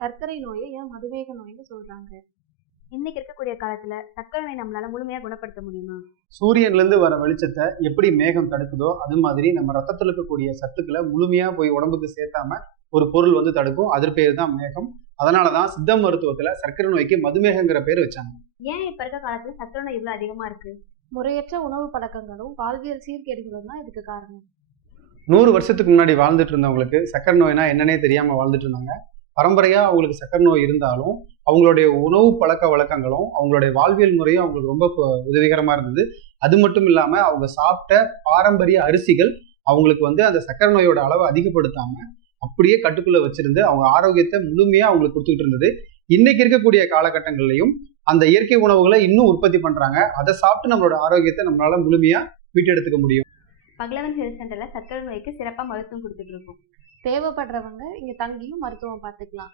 சர்க்கரை நோயை ஏன் மதுமேக நோய்னு சொல்றாங்க? இன்னைக்கு இருக்கக்கூடிய காலத்துல சர்க்கரை நோய் நம்மளால முழுமையா குணப்படுத்த முடியுமா? சூரியன்ல இருந்து வர வெளிச்சத்தை எப்படி மேகம் தடுக்குதோ அது மாதிரி நம்ம ரத்தத்துல இருக்கக்கூடிய சத்துக்களை முழுமையா போய் உடம்புக்கு சேர்த்தாம ஒரு பொருள் வந்து தடுக்கும். அது பேர் தான் மேகம். அதனாலதான் சித்த மருத்துவத்துல சர்க்கரை நோய்க்கு மதுமேகங்கிற பேர் வச்சாங்க. ஏன் இப்ப இருக்க காலத்துல சர்க்கரை நோய் இவ்வளவு அதிகமா இருக்கு? முறையற்ற உணவு பழக்கங்களும் வாழ்வியல் சீர்கேடுகளும் தான் இதுக்கு காரணம். 100 வருஷத்துக்கு முன்னாடி வாழ்ந்துட்டு இருந்தவங்களுக்கு சர்க்கரை நோய்னா என்னன்னே தெரியாம வாழ்ந்துட்டு இருந்தாங்க. பரம்பரையா அவங்களுக்கு சர்க்கரை நோய் இருந்தாலும் அவங்களுடைய உணவு பழக்க வழக்கங்களும் அவங்களுடைய வாழ்வியல் முறையும் அவங்களுக்கு ரொம்ப உதவிகரமா இருந்தது. அது மட்டும் இல்லாம அவங்க சாப்பிட்ட பாரம்பரிய அரிசிகள் அவங்களுக்கு வந்து அந்த சர்க்கரை நோயோட அளவை அதிகப்படுத்தாம அப்படியே கட்டுக்குள்ள வச்சிருந்து அவங்க ஆரோக்கியத்தை முழுமையா அவங்களுக்கு கொடுத்துட்டு இருந்தது. இன்னைக்கு இருக்கக்கூடிய காலகட்டங்கள்லயும் அந்த இயற்கை உணவுகளை இன்னும் உற்பத்தி பண்றாங்க. அதை சாப்பிட்டு நம்மளோட ஆரோக்கியத்தை நம்மளால முழுமையா மீட்டெடுத்துக்க முடியும். பகலவன் ஹெல்த் சென்டர்ல சர்க்கரை நோய்க்கு சிறப்பா மருத்துவம் கொடுத்துட்டு இருக்கோம். தேவைப்படுறவங்க இங்க தங்கியும் மருத்துவம் பார்த்துக்கலாம்.